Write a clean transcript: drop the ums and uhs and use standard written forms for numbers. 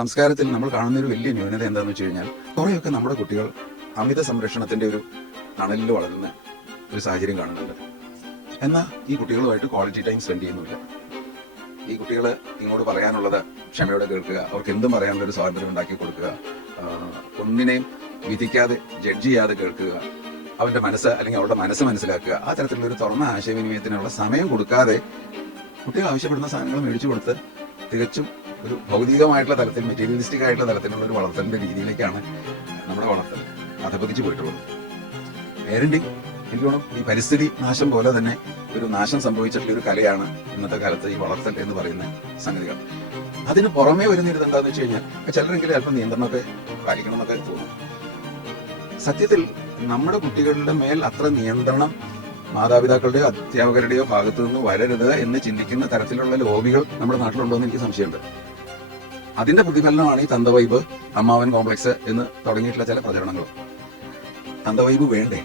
സംസ്കാരത്തിൽ നമ്മൾ കാണുന്ന ഒരു വലിയ ന്യൂനത എന്താണെന്ന് വെച്ച് കഴിഞ്ഞാൽ കുറേയൊക്കെ നമ്മുടെ കുട്ടികൾ അമിത സംരക്ഷണത്തിന്റെ ഒരു തണലിൽ വളരുന്ന ഒരു സാഹചര്യം കാണുന്നുണ്ട്. എന്നാൽ ഈ കുട്ടികളുമായിട്ട് ക്വാളിറ്റി ടൈം സ്പെൻഡ് ചെയ്യുന്നില്ല. ഈ കുട്ടികൾ ഇങ്ങോട്ട് പറയാനുള്ളത് ക്ഷമയോടെ കേൾക്കുക, അവർക്ക് എന്തും പറയാനുള്ള ഒരു സ്വാതന്ത്ര്യം ഉണ്ടാക്കി കൊടുക്കുക, ഒന്നിനെയും വിധിക്കാതെ ജഡ്ജ് ചെയ്യാതെ കേൾക്കുക, അവന്റെ മനസ്സ് അല്ലെങ്കിൽ അവരുടെ മനസ്സ് മനസ്സിലാക്കുക. ആ തരത്തിലുള്ള ഒരു തുറന്ന ആശയവിനിമയത്തിനുള്ള സമയം കൊടുക്കാതെ കുട്ടികൾ ആവശ്യപ്പെടുന്ന സാധനങ്ങൾ മേടിച്ചു കൊടുത്ത് തികച്ചും ഒരു ഭൗതികമായിട്ടുള്ള തലത്തിൽ, മെറ്റീരിയലിസ്റ്റിക് ആയിട്ടുള്ള തലത്തിലുള്ള ഒരു വളർത്തലിന്റെ രീതിയിലേക്കാണ് നമ്മുടെ വളർത്തൽ അധപതിച്ചു പോയിട്ടുള്ളത്. പേരന്റിങ് എനിക്ക് തോന്നുന്നു ഈ പരിസ്ഥിതി നാശം പോലെ തന്നെ ഒരു നാശം സംഭവിച്ചിട്ടുള്ള ഒരു കലയാണ് ഇന്നത്തെ കാലത്ത് ഈ വളർത്തൽ എന്ന് പറയുന്ന സംഗതികൾ. അതിന് പുറമേ വരുന്നത് എന്താണെന്ന് വെച്ച് കഴിഞ്ഞാൽ ചിലരെങ്കിലും അല്പം നിയന്ത്രണമൊക്കെ പാലിക്കണം എന്നൊക്കെ തോന്നും. സത്യത്തിൽ നമ്മുടെ കുട്ടികളുടെ മേൽ അത്ര നിയന്ത്രണം മാതാപിതാക്കളുടെയോ അധ്യാപകരുടെയോ ഭാഗത്തു നിന്ന് വരരുത് എന്ന് ചിന്തിക്കുന്ന തരത്തിലുള്ള ലോബികൾ നമ്മുടെ നാട്ടിലുണ്ടോ എന്ന് എനിക്ക് സംശയമുണ്ട്. അതിന്റെ പ്രതിഫലനമാണ് ഈ തന്തവൈബ്, അമ്മാവൻ കോംപ്ലക്സ് എന്ന് തുടങ്ങിയിട്ടുള്ള ചില പ്രചരണങ്ങൾ. തന്തവൈബ് വേണ്ടേ?